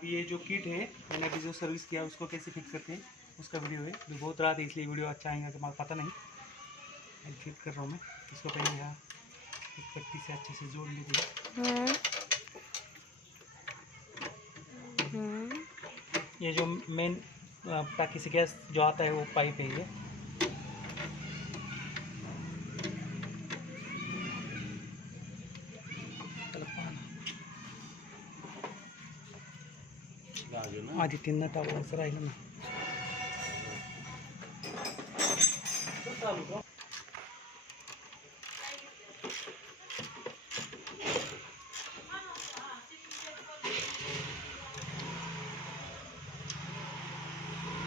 अभी ये जो किट है मैंने अभी जो सर्विस किया उसको कैसे फिक्स करते हैं उसका वीडियो है। अभी बहुत रात है इसलिए वीडियो अच्छा आएगा कि मुझे पता नहीं। अभी फिट कर रहा हूँ मैं इसको। पहले यहाँ एक पट्टी से अच्छे से जोड़ लीजिए। ये जो मेन टाकी से गैस जो आता है वो पाइप है ये। आधी 3 टावर राहिलं ना।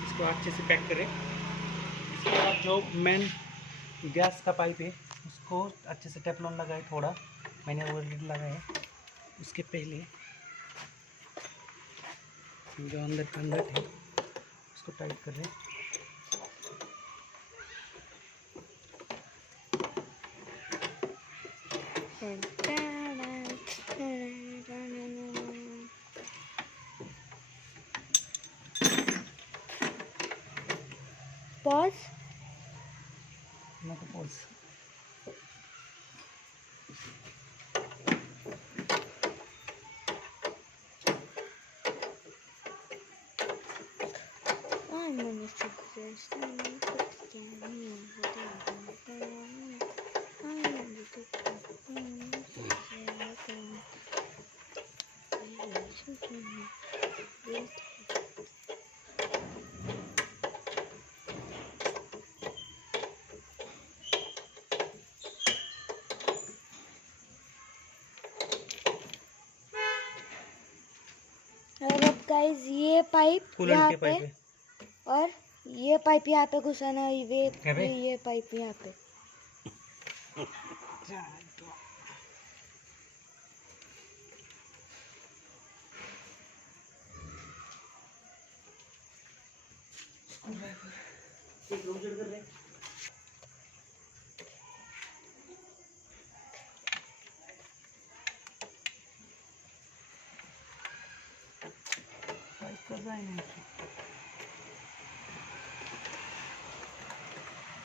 इसको अच्छे से पैक करें। इसके बाद जो मेन गैस का पाइप है उसको अच्छे से टेफलॉन लगाए। थोड़ा मैंने ऑलरेडी लगाया है। उसके पहले जो अंदर का नट है उसको टाइट कर रहे हैं। पॉज ना तो पॉज। और अब गाइस ये पाइप यहाँ पे पाइप है। और ये पाइप यहाँ पे घुसाना। ये पाइप यहाँ पे।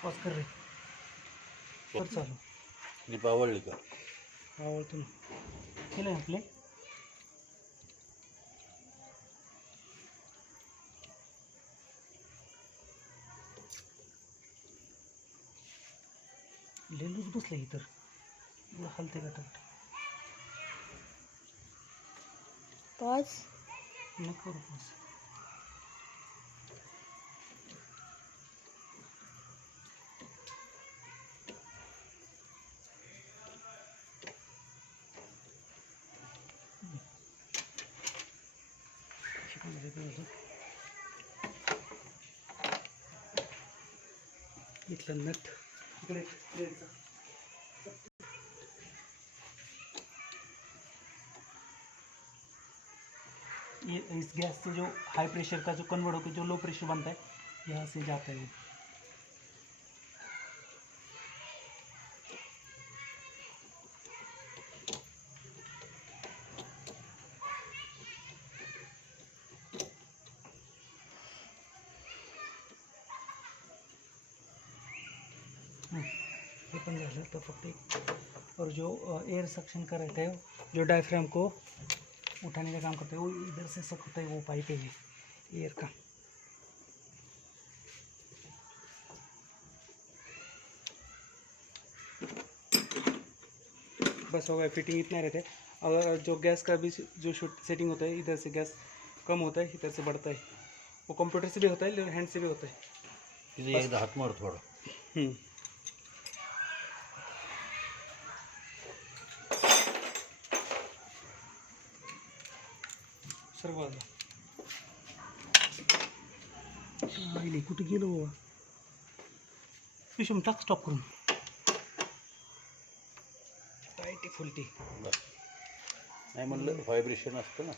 पॉज कर रहे और चालू दीपावली का आवडतो केलं ना प्ले। लेलूच बसलं इतर हलते का टाकट पॉज नको पॉज। इथलं नट इकडे प्लेटचा ये इस गैस से जो हाई प्रेशर का जो कन्वर्ट होकर जो लो प्रेशर बनता है यहाँ से जाता है। ये पण झालं तर फक्त एक और जो एयर सक्शन का रहता है जो डायफ्राम को उठाने का काम करता है वो इधर से सक होता है। वो पाइप है ये एयर का। बस हो गया। फिटिंग इतना रहता है। और जो गैस का भी जो सेटिंग होता है इधर से गैस कम होता है इधर से बढ़ता है। वो कंप्यूटर से भी होता है हैंड से भी होता है। इधर हाथ मार थोड़ा। सर्व आईले कुठे गेलो बाबा। विषम टाक स्टॉप करून टाईटी फुलटी नाही म्हणलं व्हायब्रेशन असतं ना।